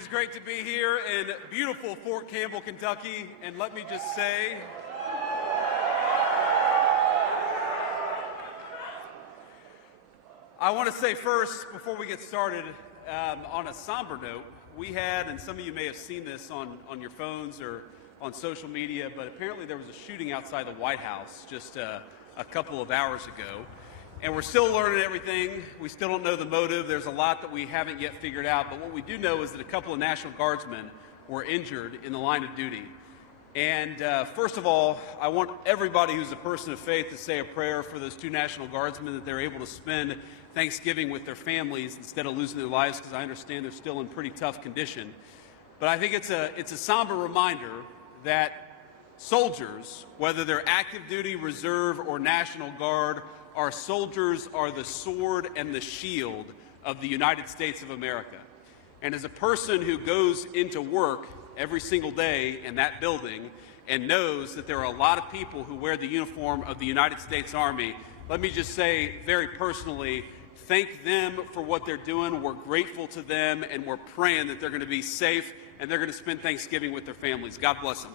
is great to be here in beautiful Fort Campbell, Kentucky, and let me just say, I want to say first, before we get started, on a somber note, we had, and some of you may have seen this on your phones or on social media, but apparently there was a shooting outside the White House just a couple of hours ago. And we're still learning everything. We still don't know the motive. There's a lot that we haven't yet figured out. But what we do know is that a couple of National Guardsmen were injured in the line of duty. And first of all, I want everybody who's a person of faith to say a prayer for those two National Guardsmen, that they're able to spend Thanksgiving with their families instead of losing their lives, because I understand they're still in pretty tough condition. But I think it's a somber reminder that soldiers, whether they're active duty, reserve, or National Guard, our soldiers are the sword and the shield of the United States of America. And as a person who goes into work every single day in that building and knows that there are a lot of people who wear the uniform of the United States Army, let me just say very personally, thank them for what they're doing. We're grateful to them, and we're praying that they're going to be safe and they're going to spend Thanksgiving with their families. God bless them.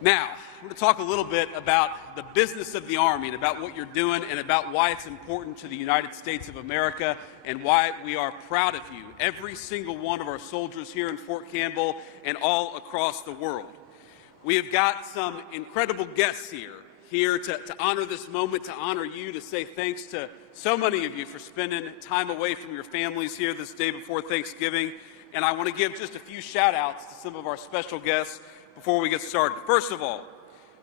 Now, I'm going to talk a little bit about the business of the Army and about what you're doing and about why it's important to the United States of America and why we are proud of you, every single one of our soldiers here in Fort Campbell and all across the world. We have got some incredible guests here to honor this moment, to honor you, to say thanks to so many of you for spending time away from your families here this day before Thanksgiving. And I want to give just a few shout-outs to some of our special guests before we get started. First of all,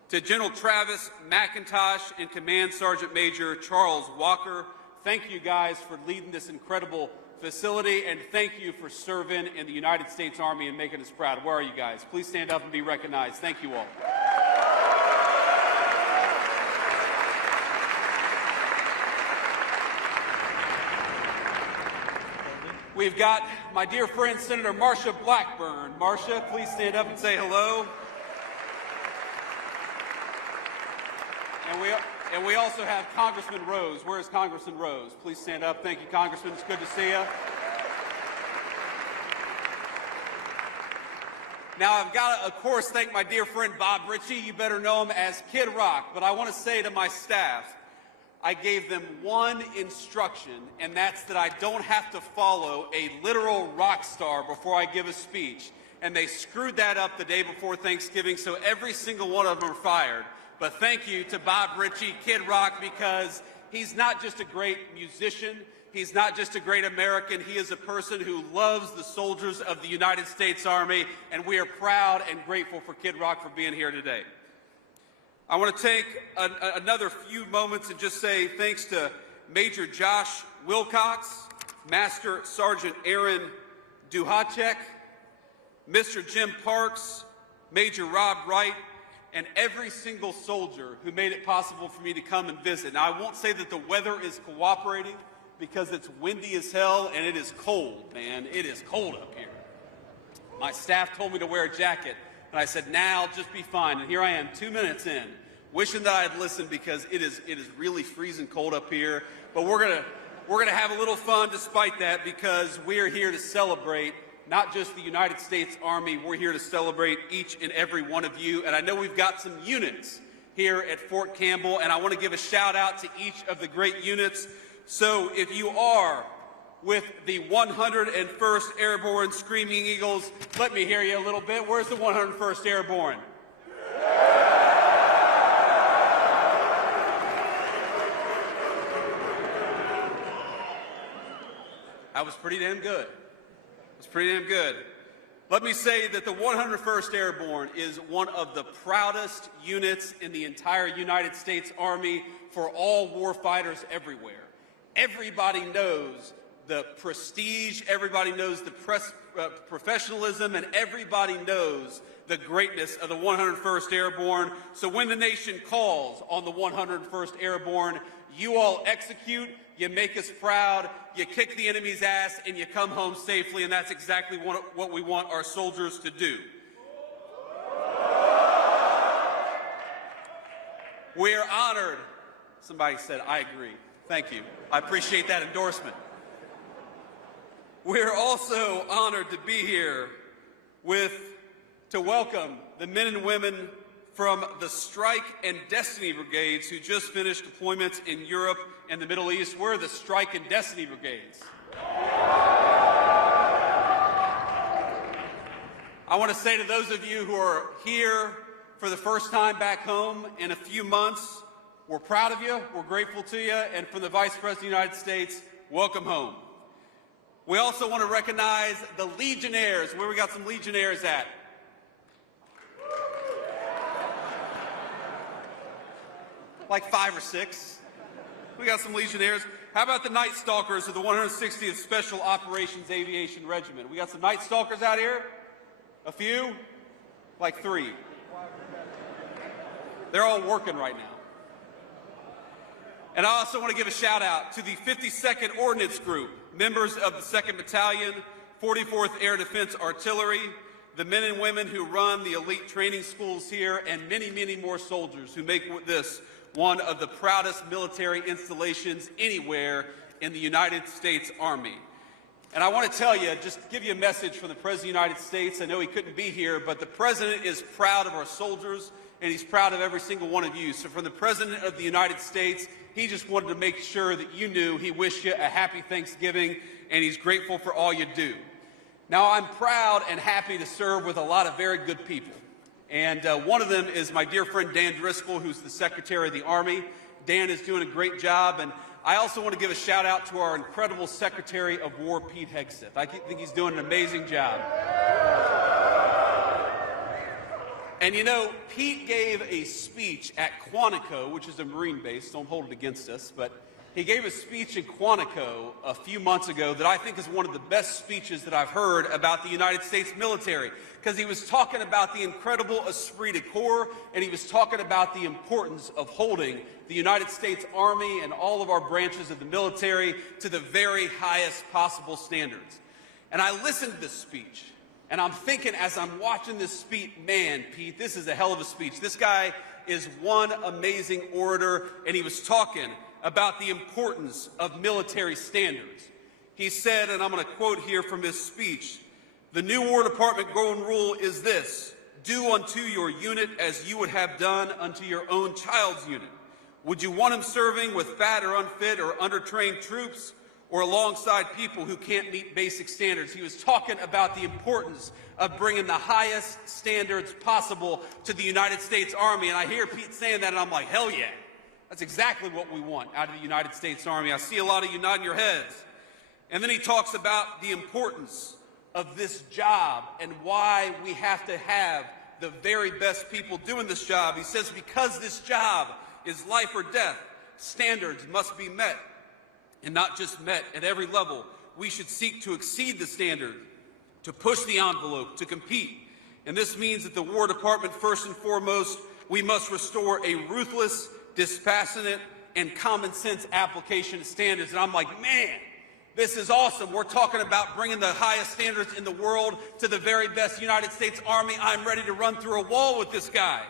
to General Travis McIntosh and Command Sergeant Major Charles Walker, thank you guys for leading this incredible facility, and thank you for serving in the United States Army and making us proud. Where are you guys? Please stand up and be recognized. Thank you all. We've got my dear friend, Senator Marsha Blackburn. Marsha, please stand up and say hello. And we also have Congressman Rose. Where is Congressman Rose? Please stand up. Thank you, Congressman. It's good to see you. Now, I've got to, of course, thank my dear friend Bob Ritchie. You better know him as Kid Rock. But I want to say to my staff, I gave them one instruction, and that's that I don't have to follow a literal rock star before I give a speech. And they screwed that up the day before Thanksgiving, so every single one of them are fired. But thank you to Bob Ritchie, Kid Rock, because he's not just a great musician, he's not just a great American, he is a person who loves the soldiers of the United States Army, and we are proud and grateful for Kid Rock for being here today. I want to take another few moments and just say thanks to Major Josh Wilcox, Master Sergeant Aaron Duhacek, Mr. Jim Parks, Major Rob Wright, and every single soldier who made it possible for me to come and visit. Now, I won't say that the weather is cooperating because it's windy as hell and it is cold, man. It is cold up here. My staff told me to wear a jacket, and I said, nah, I'll just be fine. And here I am 2 minutes in, wishing that I had listened because it is really freezing cold up here. But we're gonna have a little fun despite that, because we're here to celebrate not just the United States Army, we're here to celebrate each and every one of you. And I know we've got some units here at Fort Campbell, and I want to give a shout out to each of the great units. So if you are with the 101st Airborne Screaming Eagles, let me hear you a little bit. Where's the 101st Airborne? That was pretty damn good. It's pretty damn good. Let me say that the 101st Airborne is one of the proudest units in the entire United States Army for all warfighters everywhere. Everybody knows the prestige, everybody knows the professionalism, and everybody knows the greatness of the 101st Airborne. So when the nation calls on the 101st Airborne, you all execute, you make us proud, you kick the enemy's ass, and you come home safely, and that's exactly what we want our soldiers to do. We're honored. Somebody said, I agree. Thank you. I appreciate that endorsement. We're also honored to be here to welcome the men and women from the Strike and Destiny Brigades who just finished deployments in Europe and the Middle East. We're the Strike and Destiny Brigades. I want to say to those of you who are here for the first time back home in a few months, we're proud of you, we're grateful to you, and from the Vice President of the United States, welcome home. We also want to recognize the Legionnaires. Where we got some Legionnaires at? Like 5 or 6. We got some Legionnaires. How about the Night Stalkers of the 160th Special Operations Aviation Regiment? We got some Night Stalkers out here? A few? Like 3. They're all working right now. And I also want to give a shout out to the 52nd Ordnance Group, members of the 2nd Battalion, 44th Air Defense Artillery, the men and women who run the elite training schools here, and many, many more soldiers who make this one of the proudest military installations anywhere in the United States Army. And I want to tell you, just give you a message from the President of the United States. I know he couldn't be here, but the President is proud of our soldiers, and he's proud of every single one of you. So from the President of the United States, he just wanted to make sure that you knew he wished you a happy Thanksgiving, and he's grateful for all you do. Now, I'm proud and happy to serve with a lot of very good people. And one of them is my dear friend Dan Driscoll, who's the Secretary of the Army. Dan is doing a great job. And I also want to give a shout out to our incredible Secretary of War, Pete Hegseth. I think he's doing an amazing job. And you know, Pete gave a speech at Quantico, which is a Marine base, don't hold it against us, but he gave a speech in Quantico a few months ago that I think is one of the best speeches that I've heard about the United States military, because he was talking about the incredible esprit de corps, and he was talking about the importance of holding the United States Army and all of our branches of the military to the very highest possible standards. And I listened to this speech, and I'm thinking as I'm watching this speech, man, Pete, this is a hell of a speech. This guy is one amazing orator, and he was talking about the importance of military standards. He said, and I'm going to quote here from his speech, "The new War Department golden rule is this: do unto your unit as you would have done unto your own child's unit. Would you want him serving with fat or unfit or undertrained troops, or alongside people who can't meet basic standards?" He was talking about the importance of bringing the highest standards possible to the United States Army. And I hear Pete saying that, and I'm like, hell yeah. That's exactly what we want out of the United States Army. I see a lot of you nodding your heads. And then he talks about the importance of this job and why we have to have the very best people doing this job. He says, because this job is life or death, standards must be met. And not just met at every level. We should seek to exceed the standard, to push the envelope, to compete. And this means that the War Department, first and foremost, we must restore a ruthless, dispassionate, and common sense application of standards. And I'm like, man, this is awesome. We're talking about bringing the highest standards in the world to the very best United States Army. I'm ready to run through a wall with this guy.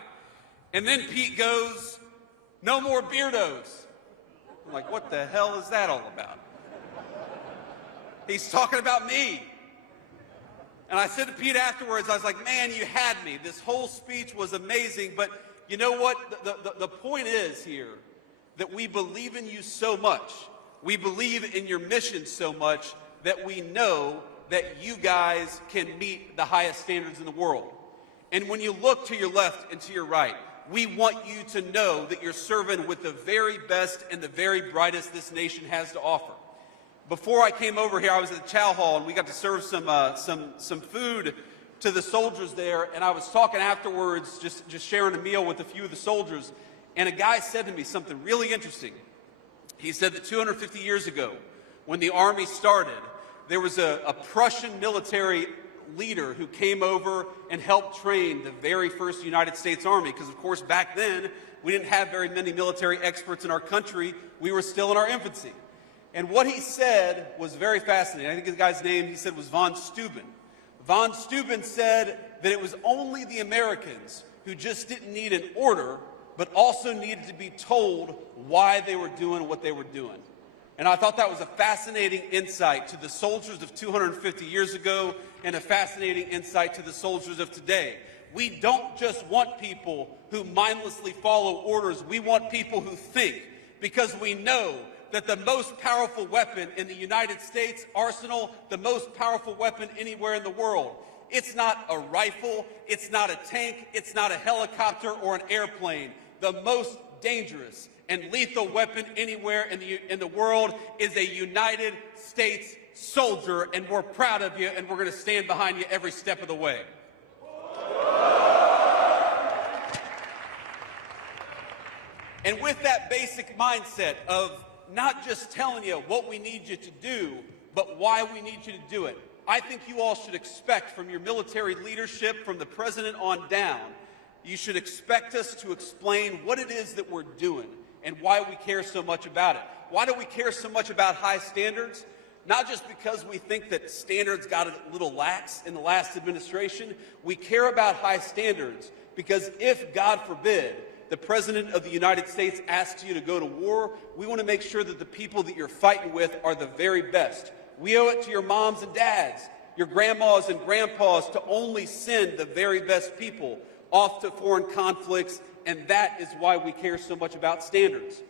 And then Pete goes, no more beardos. I'm like, what the hell is that all about? He's talking about me. And I said to Pete afterwards, I was like, man, you had me. This whole speech was amazing, but you know what? The point is here that we believe in you so much. We believe in your mission so much that we know that you guys can meet the highest standards in the world. And when you look to your left and to your right, we want you to know that you're serving with the very best and the very brightest this nation has to offer. Before I came over here, I was at the chow hall, and we got to serve some food to the soldiers there, and I was talking afterwards, just sharing a meal with a few of the soldiers, and a guy said to me something really interesting. He said that 250 years ago, when the Army started, there was a Prussian military leader who came over and helped train the very first United States Army, because of course back then we didn't have very many military experts in our country. We were still in our infancy. And what he said was very fascinating. I think the guy's name, he said, was von Steuben. Von Steuben said that it was only the Americans who just didn't need an order, but also needed to be told why they were doing what they were doing. And I thought that was a fascinating insight to the soldiers of 250 years ago and a fascinating insight to the soldiers of today. We don't just want people who mindlessly follow orders. We want people who think, because we know that the most powerful weapon in the United States arsenal, the most powerful weapon anywhere in the world, it's not a rifle, it's not a tank, it's not a helicopter or an airplane. The most dangerous and lethal weapon anywhere in the world is a United States soldier, and we're proud of you, and we're going to stand behind you every step of the way. And with that basic mindset of not just telling you what we need you to do, but why we need you to do it, I think you all should expect from your military leadership, from the president on down, you should expect us to explain what it is that we're doing and why we care so much about it. Why do we care so much about high standards? Not just because we think that standards got a little lax in the last administration. We care about high standards because if, God forbid, the President of the United States asks you to go to war, we want to make sure that the people that you're fighting with are the very best. We owe it to your moms and dads, your grandmas and grandpas, to only send the very best people off to foreign conflicts, and that is why we care so much about standards.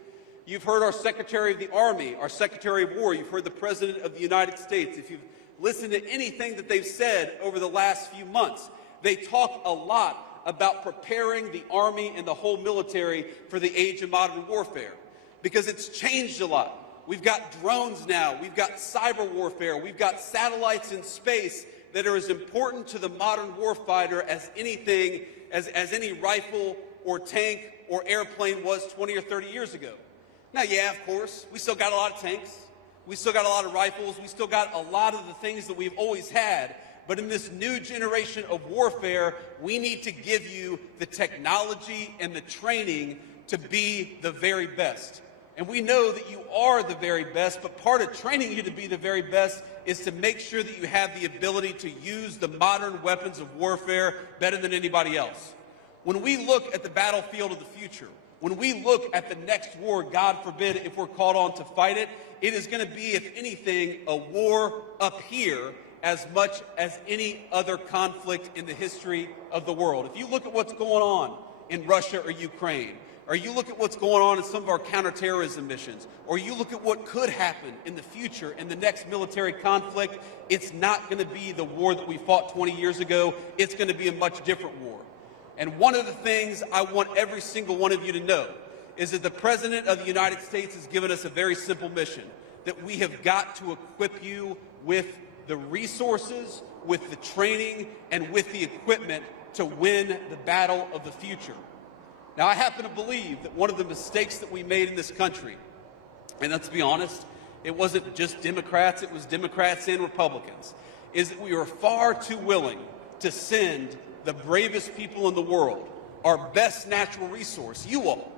You've heard our Secretary of the Army, our Secretary of War. You've heard the President of the United States. If you've listened to anything that they've said over the last few months, they talk a lot about preparing the Army and the whole military for the age of modern warfare, because it's changed a lot. We've got drones now. We've got cyber warfare. We've got satellites in space that are as important to the modern warfighter as anything, as any rifle or tank or airplane was 20 or 30 years ago. Now, yeah, of course, we still got a lot of tanks. We still got a lot of rifles. We still got a lot of the things that we've always had. But in this new generation of warfare, we need to give you the technology and the training to be the very best. And we know that you are the very best, but part of training you to be the very best is to make sure that you have the ability to use the modern weapons of warfare better than anybody else. When we look at the battlefield of the future, when we look at the next war, God forbid, if we're called on to fight it, it is going to be, if anything, a war up here as much as any other conflict in the history of the world. If you look at what's going on in Russia or Ukraine, or you look at what's going on in some of our counterterrorism missions, or you look at what could happen in the future in the next military conflict, it's not going to be the war that we fought 20 years ago. It's going to be a much different war. And one of the things I want every single one of you to know is that the President of the United States has given us a very simple mission, that we have got to equip you with the resources, with the training, and with the equipment to win the battle of the future. Now, I happen to believe that one of the mistakes that we made in this country, and let's be honest, it wasn't just Democrats, it was Democrats and Republicans, is that we were far too willing to send the bravest people in the world, our best natural resource, you all,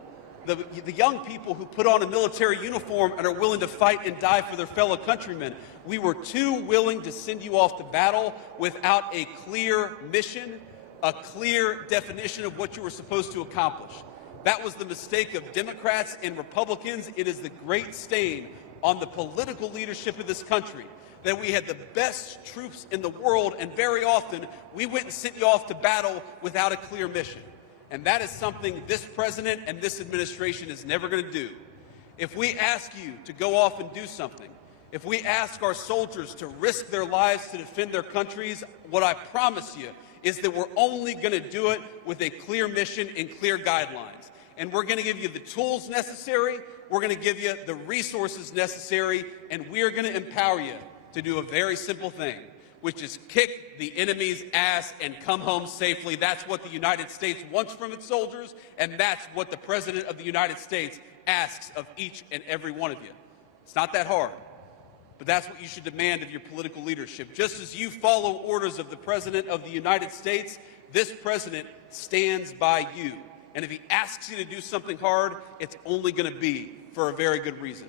the young people who put on a military uniform and are willing to fight and die for their fellow countrymen. We were too willing to send you off to battle without a clear mission, a clear definition of what you were supposed to accomplish. That was the mistake of Democrats and Republicans. It is the great stain on the political leadership of this country that we had the best troops in the world, and very often we went and sent you off to battle without a clear mission. And that is something this president and this administration is never going to do. If we ask you to go off and do something, if we ask our soldiers to risk their lives to defend their countries, what I promise you is that we're only going to do it with a clear mission and clear guidelines. And we're going to give you the tools necessary, we're going to give you the resources necessary, and we're going to empower you to do a very simple thing, which is kick the enemy's ass and come home safely. That's what the United States wants from its soldiers, and that's what the President of the United States asks of each and every one of you. It's not that hard, but that's what you should demand of your political leadership. Just as you follow orders of the President of the United States, this president stands by you. And if he asks you to do something hard, it's only going to be for a very good reason.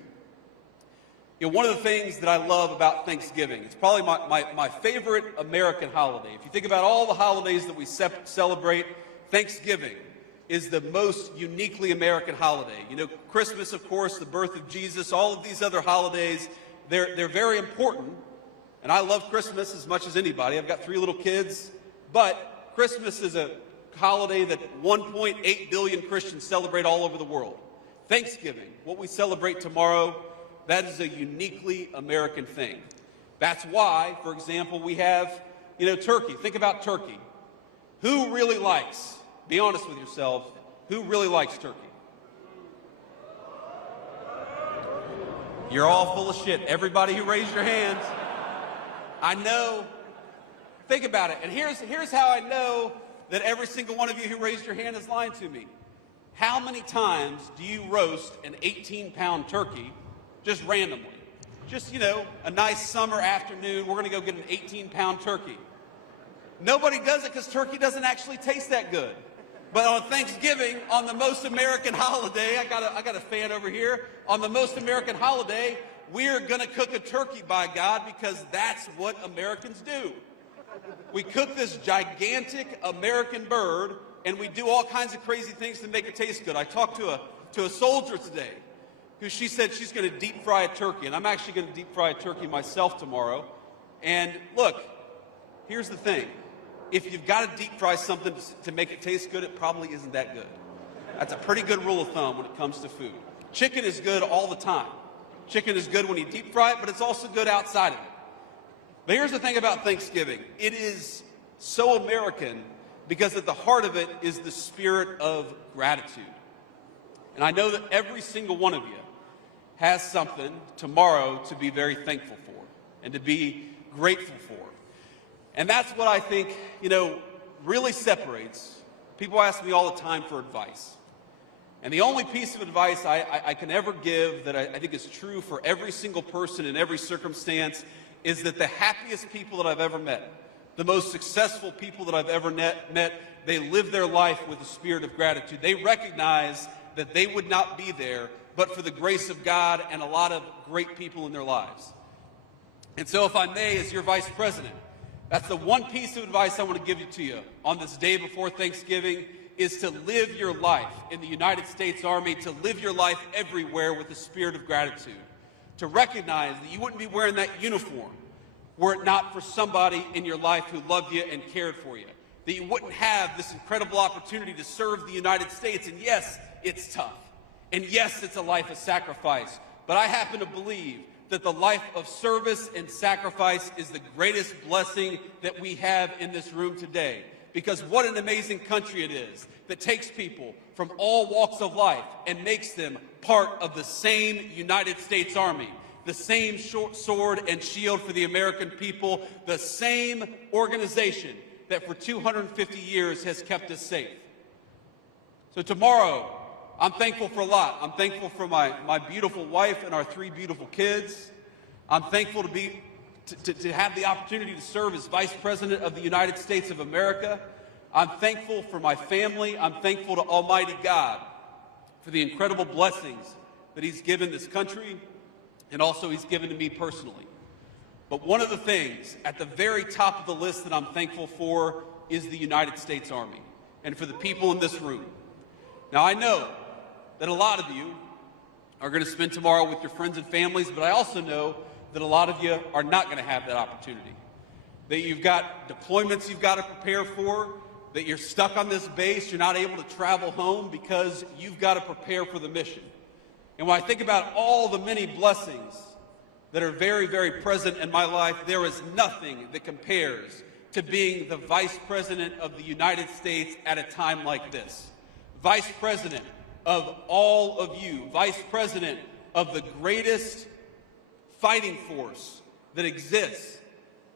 You know, one of the things that I love about Thanksgiving, it's probably my favorite American holiday. If you think about all the holidays that we celebrate, Thanksgiving, is the most uniquely American holiday. You know, Christmas, of course, the birth of Jesus, all of these other holidays, they're very important. And I love Christmas as much as anybody. I've got 3 little kids. But Christmas is a holiday that 1.8 billion Christians celebrate all over the world. Thanksgiving, what we celebrate tomorrow, that is a uniquely American thing. That's why, for example, we have, turkey. Think about turkey. Who really likes, be honest with yourselves, who really likes turkey? You're all full of shit. Everybody who raised your hands. I know. Think about it. And here's how I know that every single one of you who raised your hand is lying to me. How many times do you roast an 18-pound turkey just randomly? Just, a nice summer afternoon, we're going to go get an 18-pound turkey. Nobody does it because turkey doesn't actually taste that good. But on Thanksgiving, on the most American holiday, I got a fan over here, on the most American holiday, we're going to cook a turkey, by God, because that's what Americans do. We cook this gigantic American bird, and we do all kinds of crazy things to make it taste good. I talked to a soldier today who she said she's going to deep fry a turkey, and I'm actually going to deep fry a turkey myself tomorrow. And look, here's the thing. If you've got to deep fry something to make it taste good, it probably isn't that good. That's a pretty good rule of thumb when it comes to food. Chicken is good all the time. Chicken is good when you deep fry it, but it's also good outside of it. But here's the thing about Thanksgiving. It is so American because at the heart of it is the spirit of gratitude. And I know that every single one of you has something tomorrow to be very thankful for and to be grateful for. And that's what I think, really separates. People ask me all the time for advice. And the only piece of advice I can ever give that I think is true for every single person in every circumstance is that the happiest people that I've ever met, the most successful people that I've ever met, they live their life with a spirit of gratitude. They recognize that they would not be there but for the grace of God and a lot of great people in their lives. And so if I may, as your vice president, that's the one piece of advice I want to give to you on this day before Thanksgiving is to live your life in the United States Army, to live your life everywhere with a spirit of gratitude, to recognize that you wouldn't be wearing that uniform were it not for somebody in your life who loved you and cared for you, that you wouldn't have this incredible opportunity to serve the United States. And yes, it's tough. And yes, it's a life of sacrifice. But I happen to believe that the life of service and sacrifice is the greatest blessing that we have in this room today. Because what an amazing country it is that takes people from all walks of life and makes them part of the same United States Army, the same sword and shield for the American people, the same organization that for 250 years has kept us safe. So tomorrow, I'm thankful for a lot. I'm thankful for my beautiful wife and our 3 beautiful kids. I'm thankful to have the opportunity to serve as Vice President of the United States of America. I'm thankful for my family. I'm thankful to Almighty God for the incredible blessings that He's given this country and also He's given to me personally. But one of the things at the very top of the list that I'm thankful for is the United States Army and for the people in this room. Now, I know that a lot of you are going to spend tomorrow with your friends and families, but I also know that a lot of you are not going to have that opportunity. That you've got deployments you've got to prepare for, that you're stuck on this base, you're not able to travel home because you've got to prepare for the mission. And when I think about all the many blessings that are very, very present in my life, there is nothing that compares to being the Vice President of the United States at a time like this. Vice President of all of you, Vice President of the greatest fighting force that exists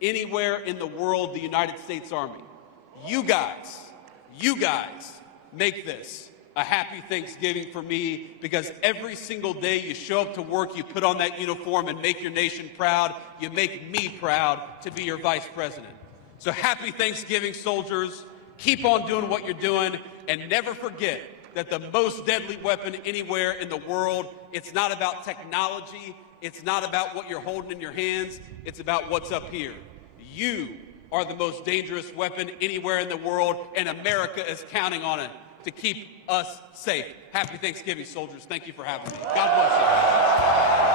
anywhere in the world, the United States Army. You guys make this a happy Thanksgiving for me, because every single day you show up to work, you put on that uniform and make your nation proud. You make me proud to be your Vice President. So happy Thanksgiving, soldiers. Keep on doing what you're doing, and never forget that the most deadly weapon anywhere in the world, it's not about technology, it's not about what you're holding in your hands, it's about what's up here. You are the most dangerous weapon anywhere in the world, and America is counting on it. to keep us safe. Happy Thanksgiving, soldiers. Thank you for having me. God bless you.